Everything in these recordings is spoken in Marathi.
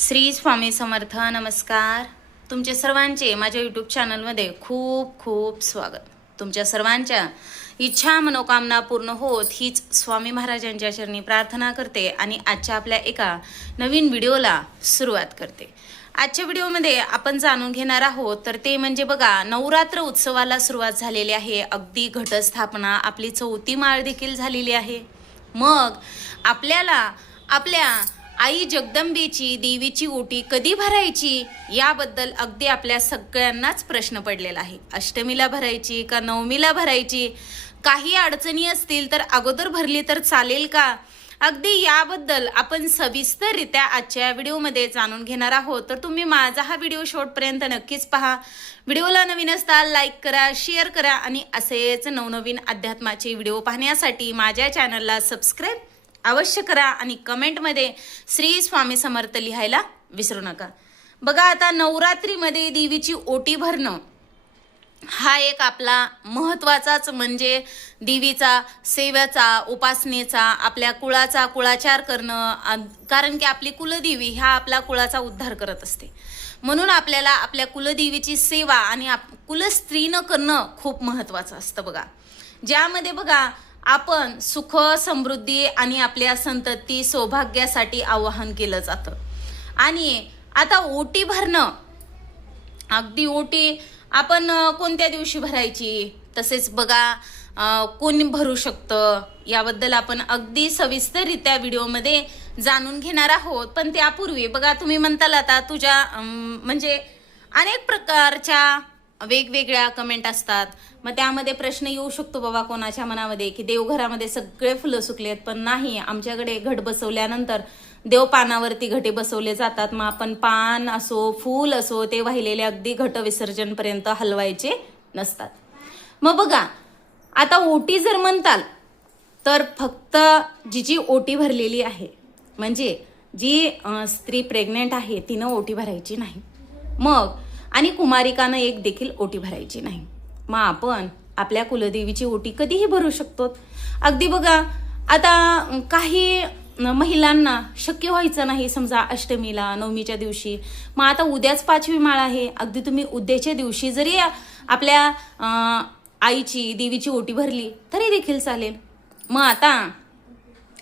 श्री स्वामी समर्थ नमस्कार. तुमचे सर्वांचे माझ्या यूट्यूब चॅनलमध्ये खूप खूप स्वागत. तुमच्या सर्वांच्या इच्छा मनोकामना पूर्ण होत हीच स्वामी महाराजांच्या चरणी प्रार्थना करते आणि आजच्या आपल्या एका नवीन व्हिडिओला सुरुवात करते. आजच्या व्हिडिओमध्ये आपण जाणून घेणार आहोत तर ते म्हणजे बघा नवरात्र उत्सवाला सुरुवात झालेली आहे. अगदी घटस्थापना आपली चौथी माळ देखील झालेली आहे. मग आपल्याला आपल्या आई जगदंबेची देवीची ओटी कधी भरायची? याबद्दल अगदी आपल्या सगळ्यांनाच प्रश्न पडलेला आहे. अष्टमीला भरायची का नवमीला भरायची? काही अडचणी असतील तर अगोदर भरली तर चालेल का? अगदी याबद्दल आपण सविस्तररित्या आजच्या व्हिडिओमध्ये जाणून घेणार आहोत. तर तुम्ही माझा हा व्हिडिओ शेवटपर्यंत नक्कीच पहा. व्हिडिओला नवीन असताल लाईक करा शेअर करा आणि असेच नवनवीन अध्यात्माचे व्हिडिओ पाहण्यासाठी माझ्या चॅनलला सबस्क्राईब अवश्य करा आणि कमेंटमध्ये श्री स्वामी समर्थ लिहायला विसरू नका. बघा आता नवरात्रीमध्ये देवीची ओटी भरणं हा एक आपला महत्त्वाचाच म्हणजे देवीचा सेव्याचा उपासनेचा आपल्या कुळाचा कुळाचार करणं कारण की आपली कुलदेवी ह्या आपला कुळाचा उद्धार करत असते. म्हणून आपल्याला आपल्या कुलदेवीची सेवा आणि आप कुलस्त्रीनं करणं खूप महत्त्वाचं असतं बघा. ज्यामध्ये बघा आपण सुख समृद्धी आणि आपल्या संतती सौभाग्यासाठी आवाहन केलं जातं. आणि आता ओटी भरणं अगदी ओटी आपण कोणत्या दिवशी भरायची? तसेच बघा कोण भरू शकतं? याबद्दल आपण अगदी सविस्तररित्या व्हिडिओमध्ये जाणून घेणार आहोत. पण त्यापूर्वी बघा तुम्ही म्हणताल आता तुझ्या म्हणजे अनेक प्रकारच्या वेगवेगळ्या कमेंट असतात. मग त्यामध्ये प्रश्न येऊ शकतो बाबा कोणाच्या मनामध्ये की देवघरामध्ये सगळे फुलं सुकलेत पण नाही आमच्याकडे घट बसवल्यानंतर देवपानावरती घटे बसवले जातात. मग आपण पान असो फूल असो ते वाहिलेले अगदी घट विसर्जनपर्यंत हलवायचे नसतात. मग बघा आता ओटी जर म्हणताल तर फक्त जी जी ओटी भरलेली आहे म्हणजे जी स्त्री प्रेग्नेंट आहे तिनं ओटी भरायची नाही. मग आणि कुमारिकानं एक देखील ओटी भरायची नाही. मग आपण आपल्या कुलदेवीची ओटी कधीही भरू शकतो. अगदी बघा आता काही महिलांना शक्य व्हायचं नाही समजा अष्टमीला नवमीच्या दिवशी. मग आता उद्याच पाचवी माळ आहे. अगदी तुम्ही उद्याच्या दिवशी जरी आपल्या आईची देवीची ओटी भरली तरी देखील चालेल. मग आता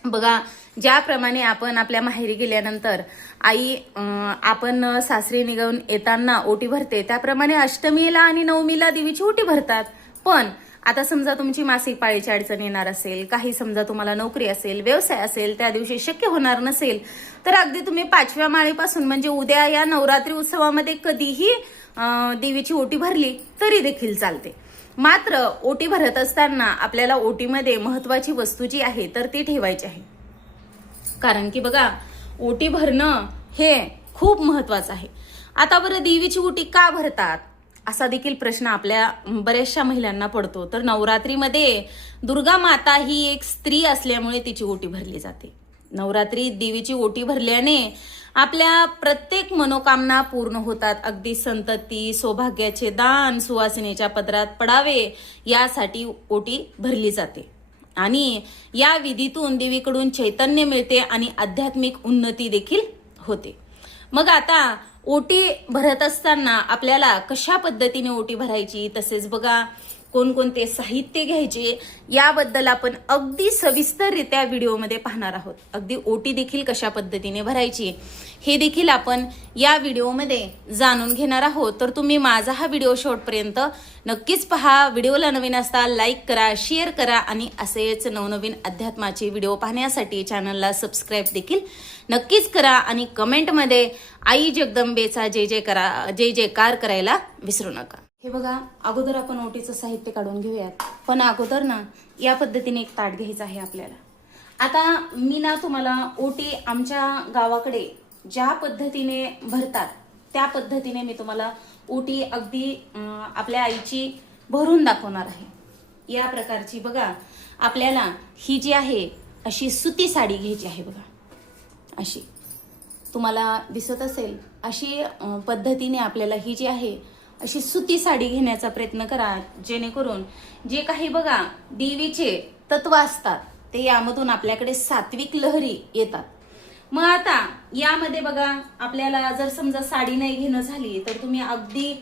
बघा ज्याप्रमाणे आपण आपल्या माहेरी गेल्यानंतर आई आपण सासरी निघून येताना ओटी भरते. त्याप्रमाणे अष्टमीला आणि नवमीला देवीची ओटी भरतात. पण आता समजा तुमची मासिक पाळीची अडचण येणार असेल काही समजा तुम्हाला नोकरी असेल व्यवसाय असेल त्या दिवशी शक्य होणार नसेल तर अगदी तुम्ही पाचव्या माळीपासून म्हणजे उद्या या नवरात्री उत्सवामध्ये कधीही देवीची ओटी भरली तरी देखील चालते. मात्र ओटी भरत असताना आपल्याला ओटीमध्ये महत्वाची वस्तू जी आहे तर ती ठेवायची आहे. कारण की बघा ओटी भरणं हे खूप महत्वाचं आहे. आता बरं देवीची ओटी का भरतात? असा देखील प्रश्न आपल्या बऱ्याचशा महिलांना पडतो. तर नवरात्रीमध्ये दुर्गा माता ही एक स्त्री असल्यामुळे तिची ओटी भरली जाते. नवरात्री देवीची ओटी भरल्याने आपल्या प्रत्येक मनोकामना पूर्ण होतात. अगदी संतती सौभाग्याचे दान सुवासिनीच्या पदरात पडावे यासाठी ओटी भरली जाते. आणि या विधीतून देवीकडून चैतन्य मिळते आणि आध्यात्मिक उन्नती देखील होते. मग आता ओटी भरत असताना आपल्याला कशा पद्धतीने ओटी भरायची? तसेच बघा कोणकोणते साहित्य घ्यायचे याबद्दल आपण अगदी सविस्तररित्या व्हिडिओमध्ये पाहणार आहोत. अगदी ओटी देखील कशा पद्धतीने भरायची हे देखील आपण या व्हिडिओमध्ये जाणून घेणार आहोत. तर तुम्ही माझा हा व्हिडिओ शेवटपर्यंत नक्कीच पहा. व्हिडिओला नवीन असता लाईक करा शेअर करा आणि असेच नवनवीन अध्यात्माचे व्हिडिओ पाहण्यासाठी चॅनलला सबस्क्राईब देखील नक्कीच करा आणि कमेंटमध्ये आई जगदंबेचा जय जय करा जय जयकार करायला विसरू नका. हे बघा अगोदर आपण ओटीचं साहित्य काढून घेऊयात. पण अगोदर ना या पद्धतीने एक ताट घ्यायचं आहे आपल्याला. आता मी ना तुम्हाला ओटी आमच्या गावाकडे ज्या पद्धतीने भरतात त्या पद्धतीने मी तुम्हाला ओटी अगदी आपल्या आईची भरून दाखवणार आहे. या प्रकारची बघा आपल्याला ही जी आहे अशी सुती साडी घ्यायची आहे बघा. अशी. तुम्हाला दिसत असेल अशी पद्धतीने आपल्याला ही जी आहे अशी सुती साडी घेण्याचा प्रयत्न करा जेणेकरून जे काही बघा देवीचे तत्व असतात ते यामधून आपल्याकडे सात्विक लहरी येतात. मग आता यामध्ये बघा आपल्याला जर समजा साडी नाही घेणं झाली तर तुम्ही अगदी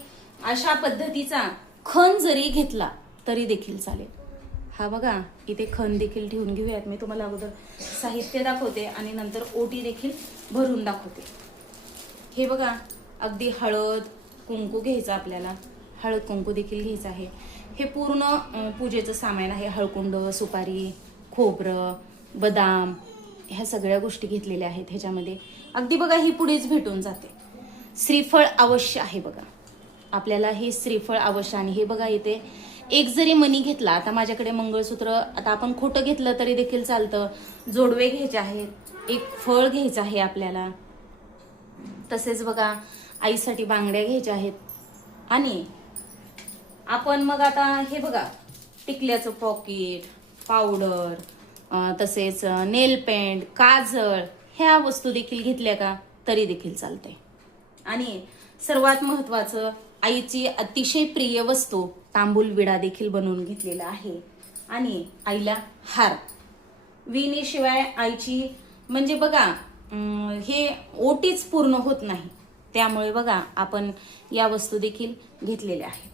अशा पद्धतीचा खण जरी घेतला तरी देखील चालेल. हा बघा इथे खण देखील ठेवून घेऊयात. मी तुम्हाला अगोदर साहित्य दाखवते आणि नंतर ओटी देखील भरून दाखवते. हे बघा अगदी हळद कुंकू घ्यायचं आपल्याला. हळद कुंकू देखील घ्यायचं आहे. हे पूर्ण पूजेचं सामान आहे. हळकुंड सुपारी खोबरं बदाम ह्या सगळ्या गोष्टी घेतलेल्या आहेत ह्याच्यामध्ये. अगदी बघा ही पुढेच भेटून जाते. श्रीफळ अवश्य आहे बघा. आपल्याला हे श्रीफळ अवश्य आणि हे बघा इथे. एक जरी मनी घेतला आता माझ्याकडे मंगळसूत्र आता आपण खोटं घेतलं तरी देखील चालतं. जोडवे घ्यायचे आहेत. एक फळ घ्यायचं आहे आपल्याला. तसेच बघा आईसाठी बांगड्या घ्यायच्या आहेत. आणि आपण मग आता हे बघा टिकल्याचं पॉकेट पावडर तसेच नेल पेंट काजळ ह्या वस्तू देखील घेतल्या का? तरी देखील चालते आणि सर्वात महत्वाचं आईची अतिशय प्रिय वस्तू तांबूल विडा देखील बनवून घेतलेला आहे. आणि आईला हार. विणीशिवाय आईची म्हणजे बघा हे ओटीच पूर्ण होत नाही. त्यामुळे बघा आपण या वस्तू देखील घेतलेल्या आहेत.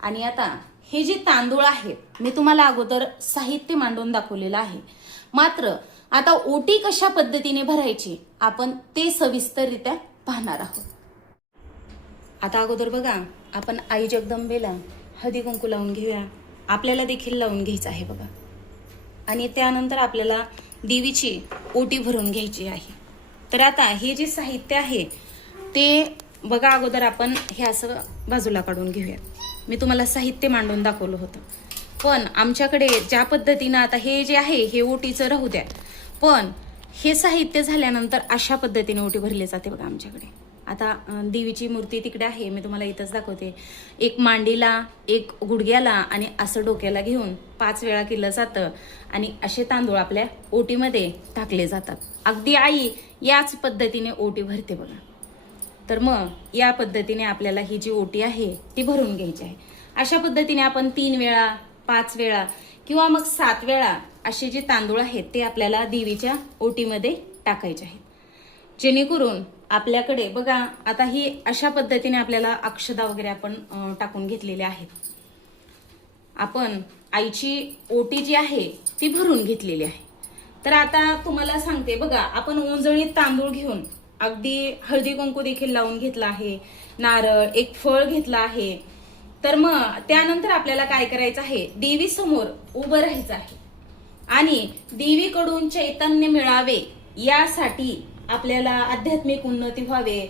आणि आता हे जे तांदूळ आहेत मी तुम्हाला अगोदर साहित्य मांडून दाखवलेलं आहे. मात्र आता ओटी कशा पद्धतीने भरायची आपण ते सविस्तररित्या पाहणार आहोत. आता अगोदर बघा आपण आई जगदंबेला हळदी कुंकू लावून घेऊया. आपल्याला देखील लावून घ्यायचं आहे बघा. आणि त्यानंतर आपल्याला देवीची ओटी भरून घ्यायची आहे. तर आता हे जे साहित्य आहे ते बघा अगोदर आपण हे असं बाजूला काढून घेऊया मी तुम्हाला साहित्य मांडून दाखवलं होतं. पण आमच्याकडे ज्या पद्धतीनं आता हे जे आहे हे ओटीचं राहू द्या. पण हे साहित्य झाल्यानंतर अशा पद्धतीने ओटी भरली जाते बघा आमच्याकडे. आता देवीची मूर्ती तिकडे आहे मी तुम्हाला इथंच दाखवते. एक मांडीला एक गुडघ्याला आणि असं डोक्याला घेऊन पाच वेळा केलं जातं आणि असे तांदूळ आपल्या ओटीमध्ये टाकले जातात. अगदी आई याच पद्धतीने ओटी भरते बघा. तर मग या पद्धतीने आपल्याला ही जी ओटी आहे ती भरून घ्यायची आहे. अशा पद्धतीने आपण तीन वेळा पाच वेळा किंवा मग सात वेळा असे जे तांदूळ आहेत ते आपल्याला देवीच्या ओटीमध्ये टाकायचे आहेत. जेणेकरून आपल्याकडे बघा आता ही अशा पद्धतीने आपल्याला अक्षदा वगैरे आपण टाकून घेतलेल्या आहेत. आपण आईची ओटी जी आहे ती भरून घेतलेली आहे. तर आता तुम्हाला सांगते बघा आपण ओंजळीत तांदूळ घेऊन अगदी हळदी कुंकू देखील लावून घेतला आहे नारळ एक फळ घेतलं आहे. तर मग त्यानंतर आपल्याला काय करायचं आहे? देवी समोर उभं राहायचं आहे. आणि देवीकडून चैतन्य मिळावे यासाठी आपल्याला आध्यात्मिक उन्नती व्हावे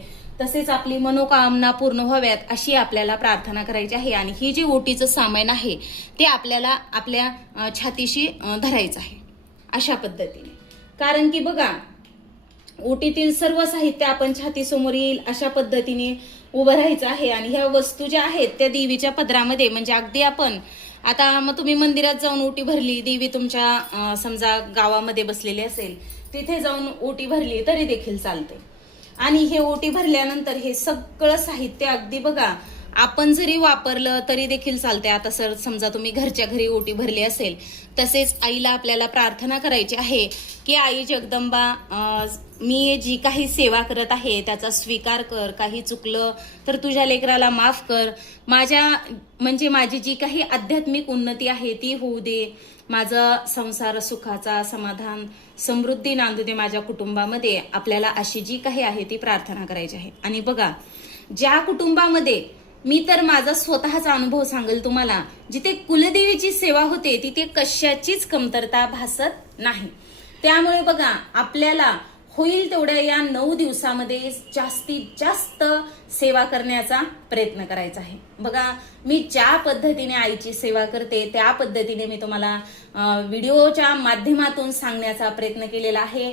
तसेच आपली मनोकामना पूर्ण व्हाव्यात अशी आपल्याला प्रार्थना करायची आहे. आणि ही जी ओटीचं सामान आहे ते आपल्याला आपल्या छातीशी धरायचं आहे. अशा पद्धतीने. कारण की बघा ओटीतील सर्व साहित्य आपण छातीसमोर येईल अशा पद्धतीने उभं राहायचं आहे. आणि ह्या वस्तू ज्या आहेत त्या देवीच्या पदरामध्ये म्हणजे अगदी आपण आता मग तुम्ही मंदिरात जाऊन ओटी भरली देवी तुमच्या समजा गावामध्ये बसलेली असेल तिथे जाऊन ओटी भरली तरी देखील चालते. आणि हे ओटी भरल्यानंतर हे सगळं साहित्य अगदी बघा आपण जरी वापरलं तरी देखील चालते आता सर समजा तुम्ही घरच्या घरी ओटी भरली असेल तसेच आईला आपल्याला प्रार्थना करायची आहे की आई जगदंबा मी जी काही सेवा करत आहे त्याचा स्वीकार कर. काही चुकलं तर तुझ्या लेकराला माफ कर. माझ्या म्हणजे माझी जी काही आध्यात्मिक उन्नती आहे ती होऊ दे. माझा संसार सुखाचा समाधान समृद्धी नांदू दे माझ्या कुटुंबामध्ये. आपल्याला अशी जी काही आहे ती प्रार्थना करायची आहे. आणि बघा ज्या कुटुंबामध्ये मी तर माझा स्वतःचा अनुभव सांगेल तुम्हाला. जिथे कुलदेवीची सेवा होते तिथे कशाचीच कमतरता भासत नाही. त्यामुळे बघा आपल्याला होईल तेवढ्या या नऊ दिवसामध्ये जास्तीत जास्त सेवा करण्याचा प्रयत्न करायचा आहे. बघा मी ज्या पद्धतीने आईची सेवा करते त्या पद्धतीने मी तुम्हाला व्हिडिओच्या माध्यमातून सांगण्याचा प्रयत्न केलेला आहे.